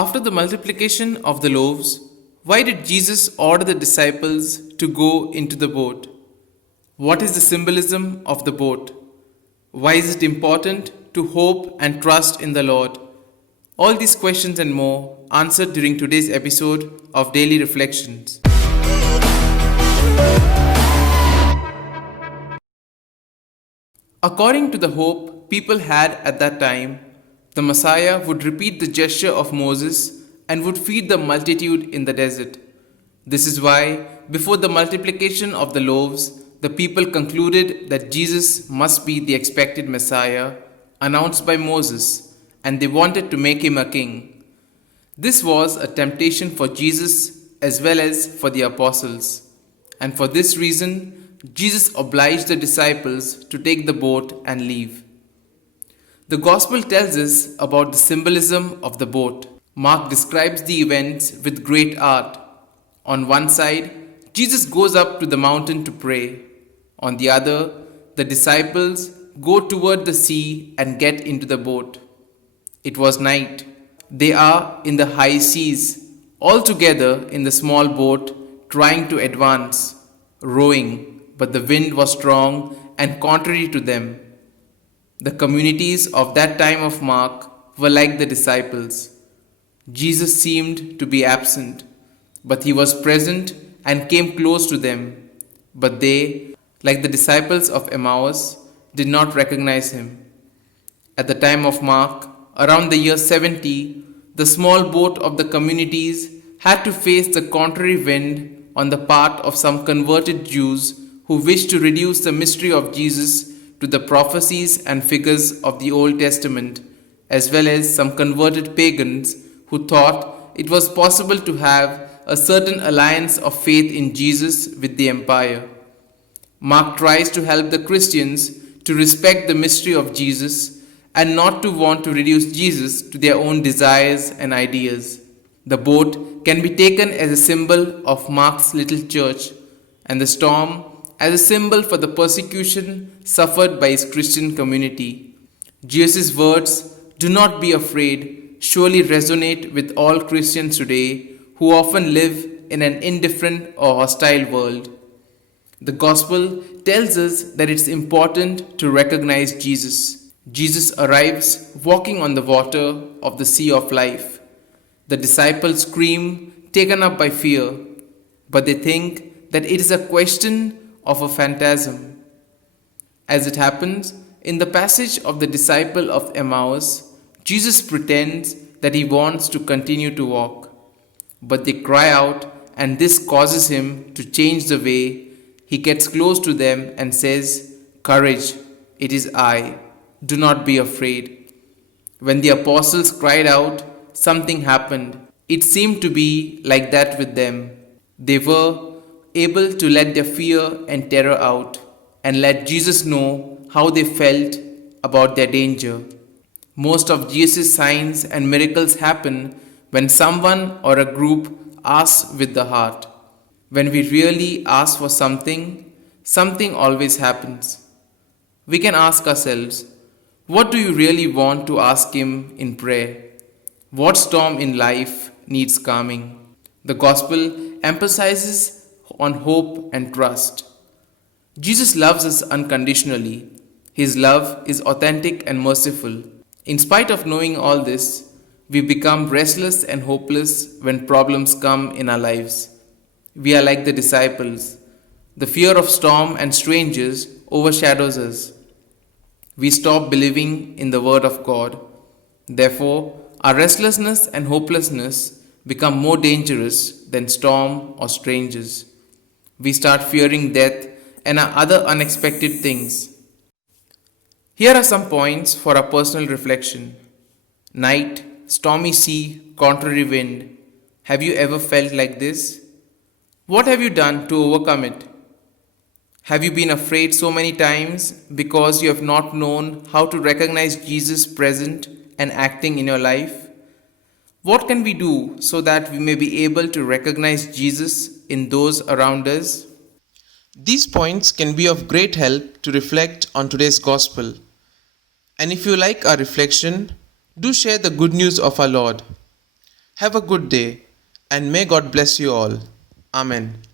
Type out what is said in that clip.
After the multiplication of the loaves, why did Jesus order the disciples to go into the boat? What is the symbolism of the boat? Why is it important to hope and trust in the Lord? All these questions and more answered during today's episode of Daily Reflections. According to the hope people had at that time, the Messiah would repeat the gesture of Moses and would feed the multitude in the desert. This is why, before the multiplication of the loaves, the people concluded that Jesus must be the expected Messiah announced by Moses, and they wanted to make him a king. This was a temptation for Jesus as well as for the apostles, and for this reason, Jesus obliged the disciples to take the boat and leave. The Gospel tells us about the symbolism of the boat. Mark describes the events with great art. On one side, Jesus goes up to the mountain to pray. On the other, the disciples go toward the sea and get into the boat. It was night. They are in the high seas, all together in the small boat, trying to advance, rowing, but the wind was strong and contrary to them. The communities of that time of Mark were like the disciples. Jesus seemed to be absent, but he was present and came close to them. But they, like the disciples of Emmaus, did not recognize him. At the time of Mark, around the year 70, the small boat of the communities had to face the contrary wind on the part of some converted Jews who wished to reduce the mystery of Jesus to the prophecies and figures of the Old Testament, as well as some converted pagans who thought it was possible to have a certain alliance of faith in Jesus with the empire. Mark tries to help the Christians to respect the mystery of Jesus and not to want to reduce Jesus to their own desires and ideas. The boat can be taken as a symbol of Mark's little church, and the storm as a symbol for the persecution suffered by his Christian community. Jesus' words, "Do not be afraid," surely resonate with all Christians today who often live in an indifferent or hostile world. The gospel tells us that it's important to recognize Jesus. Jesus arrives walking on the water of the sea of life. The disciples scream, taken up by fear, but they think that it is a question of a phantasm. As it happens, in the passage of the disciple of Emmaus, Jesus pretends that he wants to continue to walk, but they cry out, and this causes him to change the way. He gets close to them and says, "Courage, it is I. Do not be afraid." When the apostles cried out, something happened. It seemed to be like that with them. They were able to let their fear and terror out and let Jesus know how they felt about their danger. Most of Jesus' signs and miracles happen when someone or a group asks with the heart. When we really ask for something, something always happens. We can ask ourselves, what do you really want to ask Him in prayer? What storm in life needs calming? The Gospel emphasizes on hope and trust. Jesus loves us unconditionally. His love is authentic and merciful. In spite of knowing all this, we become restless and hopeless when problems come in our lives. We are like the disciples. The fear of storm and strangers overshadows us. We stop believing in the Word of God. Therefore, our restlessness and hopelessness become more dangerous than storm or strangers. We start fearing death and other unexpected things. Here are some points for our personal reflection. Night, stormy sea, contrary wind. Have you ever felt like this? What have you done to overcome it? Have you been afraid so many times because you have not known how to recognize Jesus present and acting in your life? What can we do so that we may be able to recognize Jesus in those around us? These points can be of great help to reflect on today's gospel. And if you like our reflection, do share the good news of our Lord. Have a good day and may God bless you all. Amen.